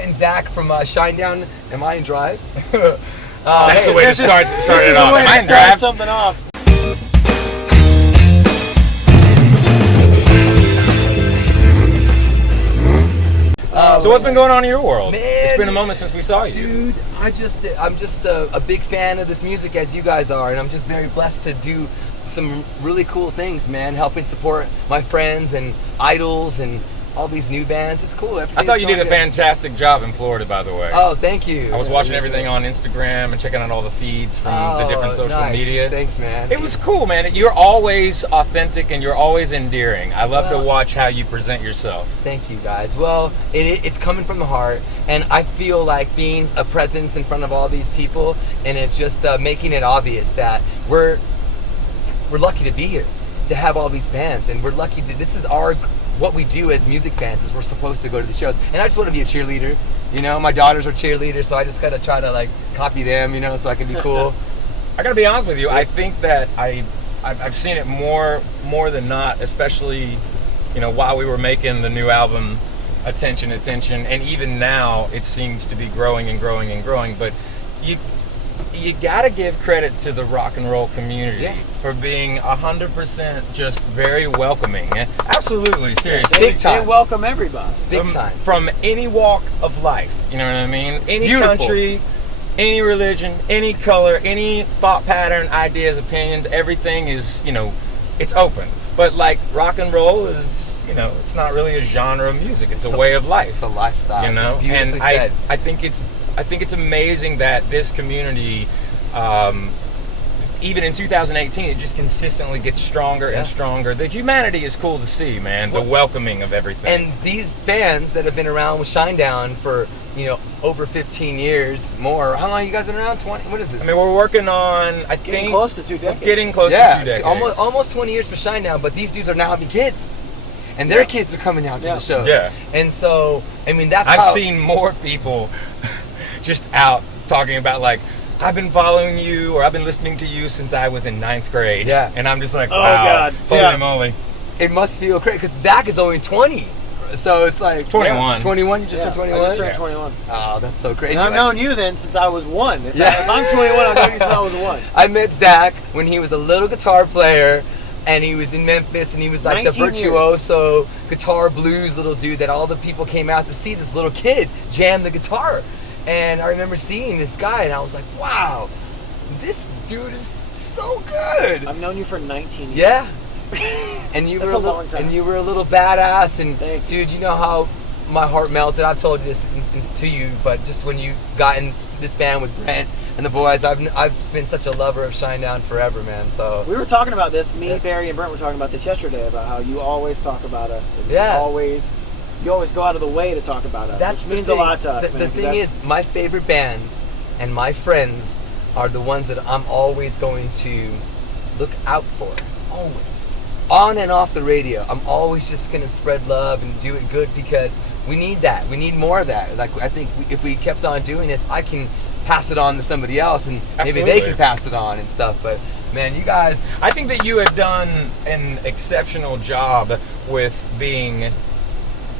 Brent and Zach from Shinedown and Mine Drive. That's the way to start it off. Mine Drive. Something off. So what's been going on in your world? Man, it's been a moment since we saw you. Dude, I'm just a big fan of this music as you guys are, and I'm just very blessed to do some really cool things, man, helping support my friends and idols and all these new bands. It's cool. I thought you did a fantastic job in Florida, by the way. Oh, thank you. I was watching everything on Instagram and checking out all the feeds from the different social media. Thanks, man. It was cool, man. You're always authentic and you're always endearing. I love to watch how you present yourself. Thank you, guys. Well, it's coming from the heart, and I feel like being a presence in front of all these people, and it's just making it obvious that we're lucky to be here, to have all these bands, and we're lucky to. This is what we do as music fans is we're supposed to go to the shows, and I just want to be a cheerleader. You know, my daughters are cheerleaders, so I just gotta try to like copy them, you know, so I can be cool. I gotta be honest with you. I think that I've seen it more than not, especially, you know, while we were making the new album, Attention, and even now it seems to be growing and growing and growing. But you gotta give credit to the rock and roll community for being 100% just very welcoming. Absolutely, seriously. Big time. They welcome everybody. Big time. From any walk of life, you know what I mean? Any country, any religion, any color, any thought pattern, ideas, opinions, everything is, you know, it's open. But like rock and roll is, you know, it's not really a genre of music. It's a way of life. It's a lifestyle. You know, it's beautifully and said. I think it's amazing that this community, even in 2018, it just consistently gets stronger and stronger. The humanity is cool to see, man. The welcoming of everything. And these fans that have been around with Shinedown for, you know, over 15 years, more. How long have you guys been around? 20? What is this? I mean, we're working on, Getting close to 2 decades. Getting close to 2 decades. Almost 20 years for Shinedown, but these dudes are now having kids. And their kids are coming out to the shows. Yeah. And so, I mean, I've seen more people just out talking about, like, I've been following you, or I've been listening to you since I was in 9th grade. Yeah. And I'm just like, oh, wow, God. holy moly. It must feel crazy, because Zach is only 20. So it's like... 21. 21? You just turned 21? I just turned 21. Oh, that's so great. And I've known you then since I was 1. If I'm 21, I've known you since I was 1. I met Zach when he was a little guitar player, and he was in Memphis, and he was like the virtuoso guitar blues little dude that all the people came out to see this little kid jam the guitar. And I remember seeing this guy, and I was like, wow, this dude is so good. I've known you for 19 years. Yeah. And you were long time. And you were a little badass, and Thank you. dude, you know how my heart melted. I've told you this to you, but just when you got in this band with Brent and the boys, I've been such a lover of Shinedown forever, man. So we were talking about this. Me, Barry, and Brent were talking about this yesterday about how you always talk about us. And you always go out of the way to talk about us. Which means a lot to us. The thing is, my favorite bands and my friends are the ones that I'm always going to look out for. Always. On and off the radio, I'm always just going to spread love and do it good, because we need that. We need more of that. Like, I think if we kept on doing this, I can pass it on to somebody else, and maybe they can pass it on and stuff. But man, you guys, I think that you have done an exceptional job with being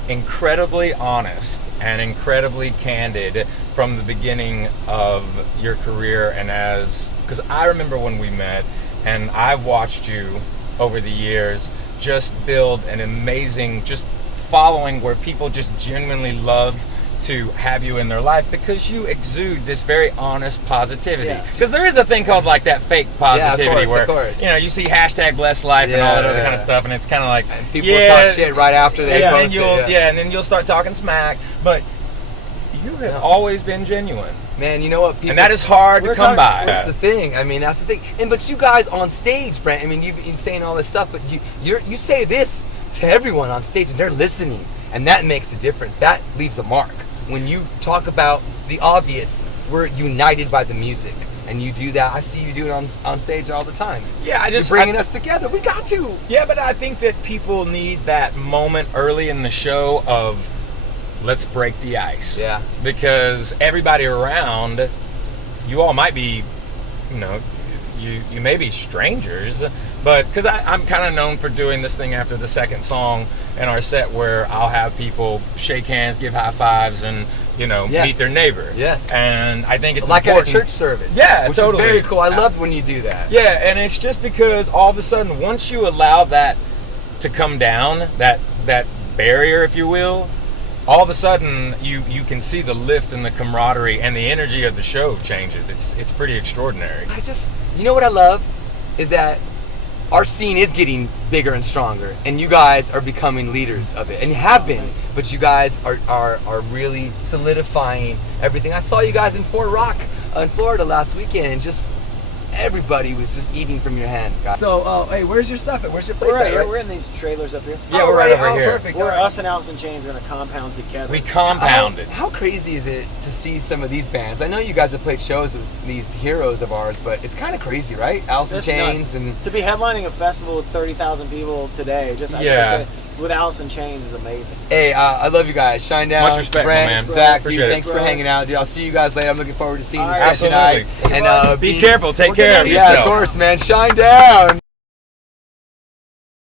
incredibly honest and incredibly candid from the beginning of your career. And because I remember when we met, and I've watched you over the years just build an amazing just following where people just genuinely love to have you in their life, because you exude this very honest positivity. Because there is a thing called like that fake positivity where you know, you see #blessed life and all that other kind of stuff, and it's kind of like, and people talk shit right after they post it. And then you'll start talking smack, but you have always been genuine. Man, you know what? And that is hard to come by. That's the thing. I mean, that's the thing. But you guys on stage, Brent, I mean, you've been saying all this stuff, but you say this to everyone on stage, and they're listening, and that makes a difference. That leaves a mark. When you talk about the obvious, we're united by the music, and you do that. I see you do it on stage all the time. Yeah, You're bringing us together. We got to. Yeah, but I think that people need that moment early in the show of, let's break the ice. Yeah. Because everybody around, you all might be, you know, you may be strangers, But because I'm kind of known for doing this thing after the second song in our set, where I'll have people shake hands, give high fives, and meet their neighbor. Yes. And I think it's like important. at a church service. Yeah, which totally. is very cool. I love when you do that. Yeah, and it's just because all of a sudden, once you allow that to come down, that barrier, if you will, all of a sudden you can see the lift and the camaraderie and the energy of the show changes. It's pretty extraordinary. What I love is that our scene is getting bigger and stronger, and you guys are becoming leaders of it, and you have been, but you guys are really solidifying everything. I saw you guys in Fort Rock in Florida last weekend, and just everybody was just eating from your hands, guys. So, hey, where's your stuff at? Where's your place at? We're in these trailers up here. Yeah, we're right over here. Perfect. We're us and Alice in Chains are going to compound together. We compounded. How crazy is it to see some of these bands? I know you guys have played shows with these heroes of ours, but it's kind of crazy, right? Alice in Chains. And to be headlining a festival with 30,000 people today, with Alice in Chains is amazing. Hey, I love you guys. Shinedown, Much respect, Brent, man. Zach, Appreciate it. thanks for hanging out, dude. I'll see you guys later. I'm looking forward to seeing you Absolutely. tonight. And be careful. Take care of Yeah, yourself. of course, man. Shine down.